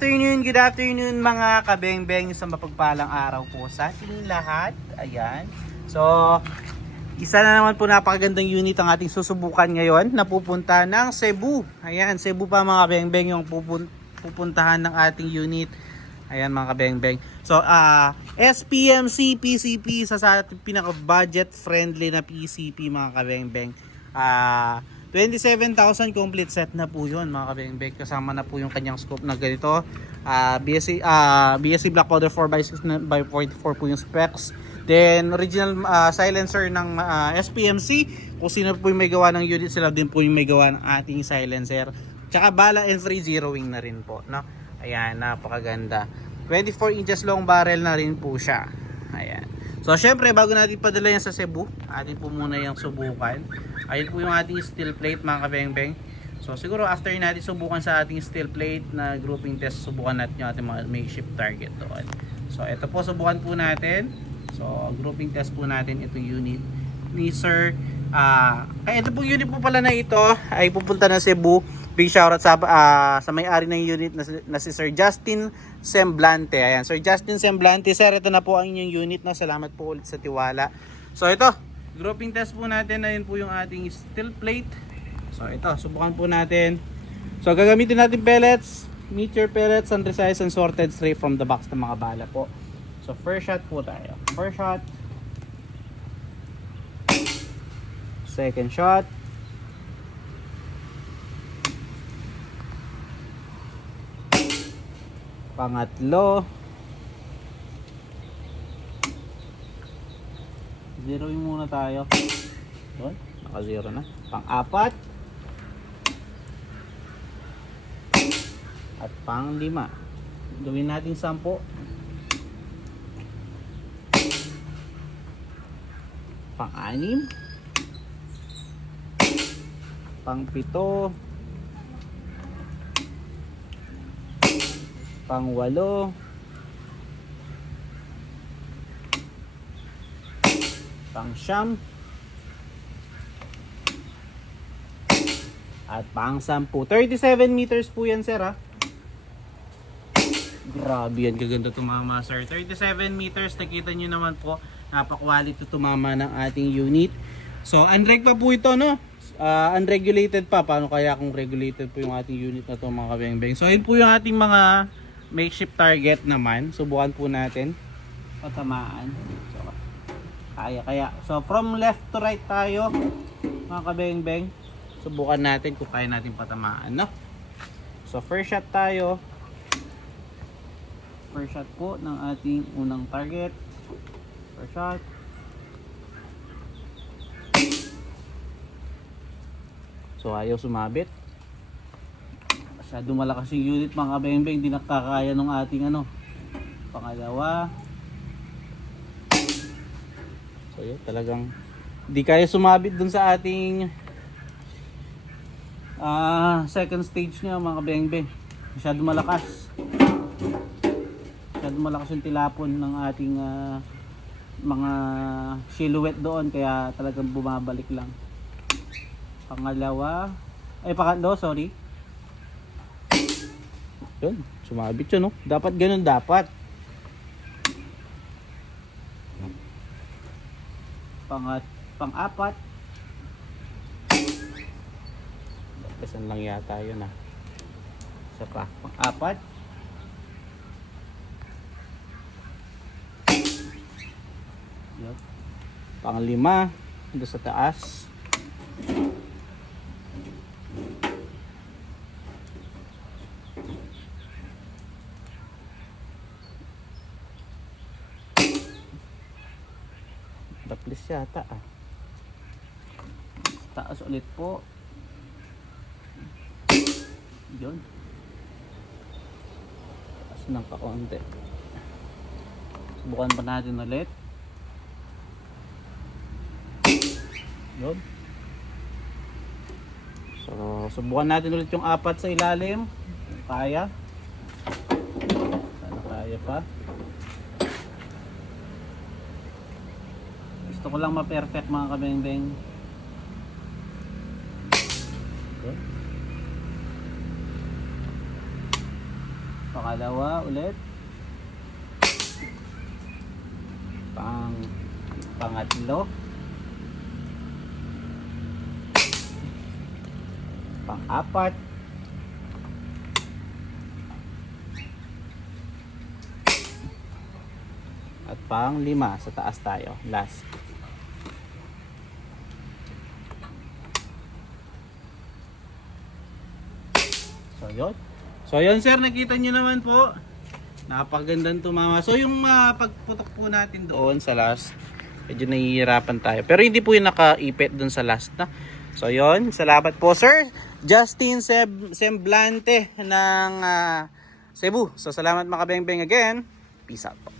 good afternoon mga kabengbeng sa mapagpalang araw po sa ating lahat. Ayan. So, isa na naman po napakagandang unit ang ating susubukan ngayon na pupunta ng Cebu. Ayan, Cebu pa mga kabengbeng yung pupuntahan ng ating unit. Ayan mga kabengbeng. So, SPMC PCP sa ating pinaka-budget friendly na PCP mga kabengbeng. 27,000 complete set na po yun mga kabengbeng. Kasama na po yung kanyang scope na ganito. BSC Black Powder 4x6x44 po yung specs. Then original silencer ng SPMC. Kung sino po yung may gawa ng unit, sila din po yung may gawa ng ating silencer. Tsaka bala and free zero wing na rin po, no? Ayan, napakaganda. 24 inches long barrel na rin po siya. Ayan. So syempre bago natin padala yan sa Cebu, atin po muna yung subukan. Ayun po yung ating steel plate mga kabengbeng. So siguro after natin subukan sa ating steel plate na grouping test, subukan natin yung ating mga makeshift target doon. So ito po, subukan po natin. So grouping test po natin itong unit ni Sir. Kaya ito po unit po pala na ito ay pupunta na Cebu. Big shoutout sa may-ari ng unit na si Sir Justin Semblante. Ayan, Sir Justin Semblante. Sir, ito na po ang inyong unit. No? Salamat po ulit sa tiwala. So ito, grouping test po natin. Ayun po yung ating steel plate. So ito, subukan po natin. So gagamitin natin pellets, meteor pellets, andesized and sorted straight from the box ng mga bala po. So first shot po tayo. First shot. Second shot. Pangatlo. Zeroin muna tayo. Doon, naka-zero na. Pang-apat. At pang-lima. Gawin natin 10. Pang-anim. Pang-pito. Pang-walo. Pang-siyam. At pang-10. 37 meters po yan, sir, ha? Grabe yan, kaganda tumama, sir. 37 meters, nakita nyo naman po, napaka-quality tumama ng ating unit. So unreg pa po ito, no? Unregulated pa. Paano kaya kung regulated po yung ating unit na ito mga kabengbeng? So ayun po yung ating mga makeshift target naman. Subukan po natin patamaan. So kaya. So from left to right tayo mga kabengbeng. Subukan natin kung kaya natin patamaan, no? So first shot tayo. First shot po ng ating unang target. First shot. So ayaw sumabit. Masyado malakas yung unit mga kabengbeng, di nakakaya ng ating pangalawa. So yun, talagang di kaya sumabit dun sa ating second stage niya mga kabengbeng. Masyado malakas. Masyado malakas yung tilapon ng ating mga silhouette doon, kaya talagang bumabalik lang. Pangalawa, pakatlo, sorry. Yun, sumabit yun, no? Dapat ganun, dapat. Pang-apat. Kasan lang yata yun, ha? Isa pa, pang-apat. Yun. Pang-lima, doon sa taas. Taplis yata, taas ulit po. Yun. Taas ng kaunti. Subukan pa natin ulit. Yun. So subukan natin ulit yung 4 sa ilalim. Kaya. Sana kaya pa. Gusto ko lang ma-perfect mga kabengbeng. Okay. Pangalawa ulit. Pangatlo. Pang-apat. At pang-lima, sa taas tayo. Last. So yun sir, nakita nyo naman po. Napakagandang tumama. So yung pagputok po natin doon sa last, medyo nahihirapan tayo. Pero hindi po yung nakaipit doon sa last na. So yun, salamat po sir. Justin Semblante ng Cebu. So salamat mga kabeng-beng again. Peace out po.